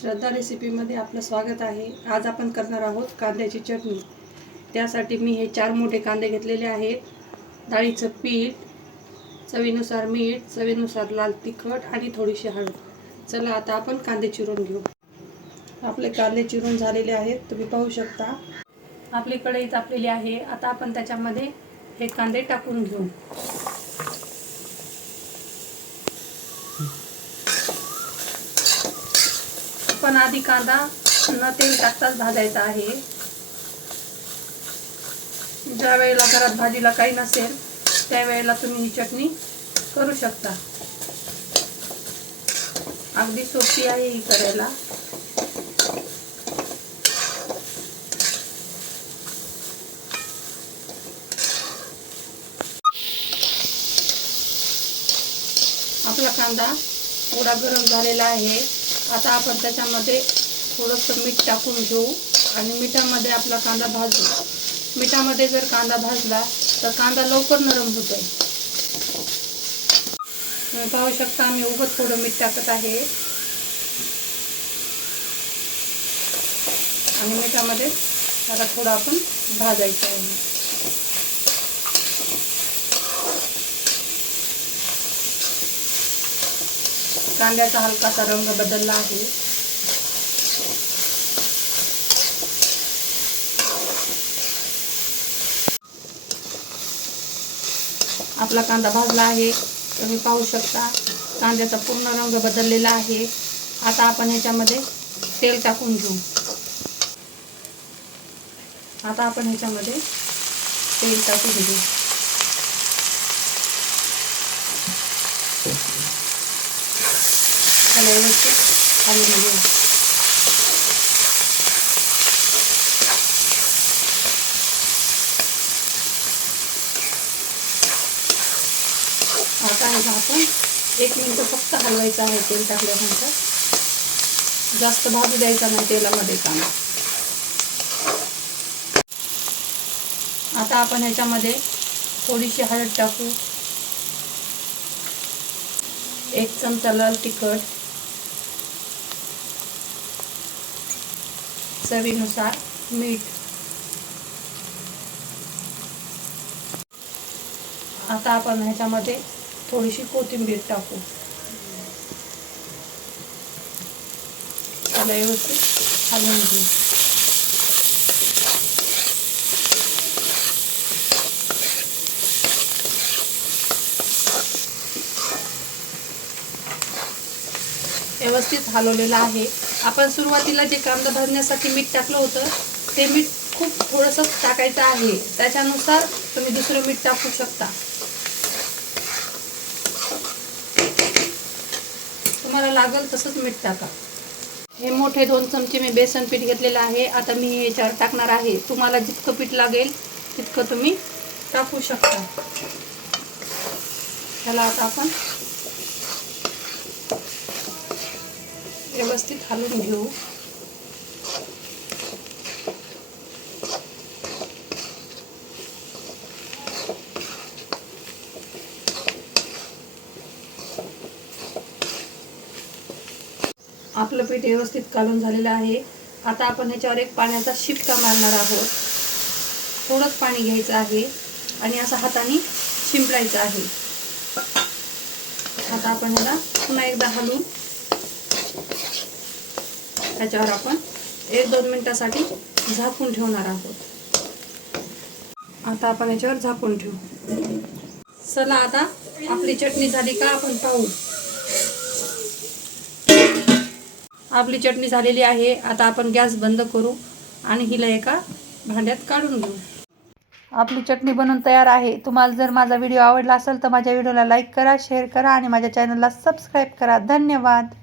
श्रद्धा रेसिपीमध्ये आपलं स्वागत आहे. आज आपण करणार आहोत कांद्याची चटणी. त्यासाठी मी हे चार मोठे कांदे घेतलेले आहेत. डाळीचं पीठ चवीनुसार मीठ चवीनुसार लाल तिखट आणि थोडीशी हळद. चला आता आपण कांदे चिरून घेऊ. आपले कांदे चिरून झालेले आहेत. तुम्ही पाहू शकता. आपली कढई तापलेली आहे. आता आपण त्याच्यामध्ये हे कांदे टाकून घेऊ. पण आधी कांदा न तेल टाकताच भाजायचा आहे. ज्या वेळेला घरात भाजीला काही नसेल त्यावेळेला तुम्ही ही चटणी करू शकता. अगदी सोपी आहे ही करायला. आपला कांदा थोडा गरम झालेला आहे. आता आपण त्याच्यामध्ये थोडंसं मीठ टाकून घेऊ आणि मिठामध्ये आपला कांदा भाजू. मिठामध्ये जर कांदा भाजला तर कांदा लवकर नरम होतो तुम्ही पाहू शकता आम्ही उगत थोडं मीठ टाकत आहे. आणि मिठामध्ये आता थोडं आपण भाजायचं आहे. कांद्याचा हलकासा रंग बदलला आहे. आपला कांदा भाजला आहे. तुम्ही पाहू शकता कांद्याचा पूर्ण रंग बदललेला आहे. आता आपण ह्याच्यामध्ये तेल टाकून घेऊ. आता आपण ह्याच्यामध्ये तेल टाकून घेऊ. त्याला व्यवस्थित घालून घेऊ आता हे आपण एक मिनटं फक्त हलवायचं आहे तेल टाकल्यानंतर. जास्त भाजू द्यायचा नाही तेलामध्ये कांदा. आता आपण ह्याच्यामध्ये थोडीशी हळद टाकू. एक चमचा लाल तिखट. चवीनुसार मीठ. आता आपण ह्याच्यामध्ये थोडीशी कोथिंबीर टाकू. त्याला व्यवस्थित हलवून घेऊ. व्यवस्थित हलवलेलं आहे. आपण सुरुवातीला जे कांदा भाजण्यासाठी मीठ टाकलं होतं ते मीठ खूप थोडंसं टाकायचं आहे. त्याच्यानुसार तुम्ही दुसरं मीठ टाकू शकता. तुम्हाला लागेल तसंच मीठ टाका. हे मोठे दोन चमचे मी बेसन पीठ घेतलेलं आहे. आता मी हे याच्यावर टाकणार आहे. तुम्हाला जितकं पीठ लागेल तितकं तुम्ही टाकू शकता. त्याला आता आपण व्यवस्थित हलवून घेऊ. आपलं पीठ व्यवस्थित कालून झालेलं आहे. आता आपण ह्याच्यावर एक पाण्याचा शिपका मारणार आहोत. थोडंच पाणी घ्यायचं आहे आणि असं हाताने शिंपडायचं आहे. आता आपण ह्याला पुन्हा एकदा हलवून त्याच्यावर आपण एक दोन मिनिटासाठी झाकून ठेवणार आहोत. आता आपण याच्यावर झाकून ठेवू. चला आता आपली चटणी झाली का आपण पाहू. आपली चटणी झालेली आहे. आता आपण गॅस बंद करू आणि हिला एका भांड्यात काढून घेऊ. आपली चटणी बनवून तयार आहे. तुम्हाला जर माझा व्हिडिओ आवडला असेल तर माझ्या व्हिडिओला लाईक करा शेअर करा आणि माझ्या चॅनलला सबस्क्राईब करा. धन्यवाद.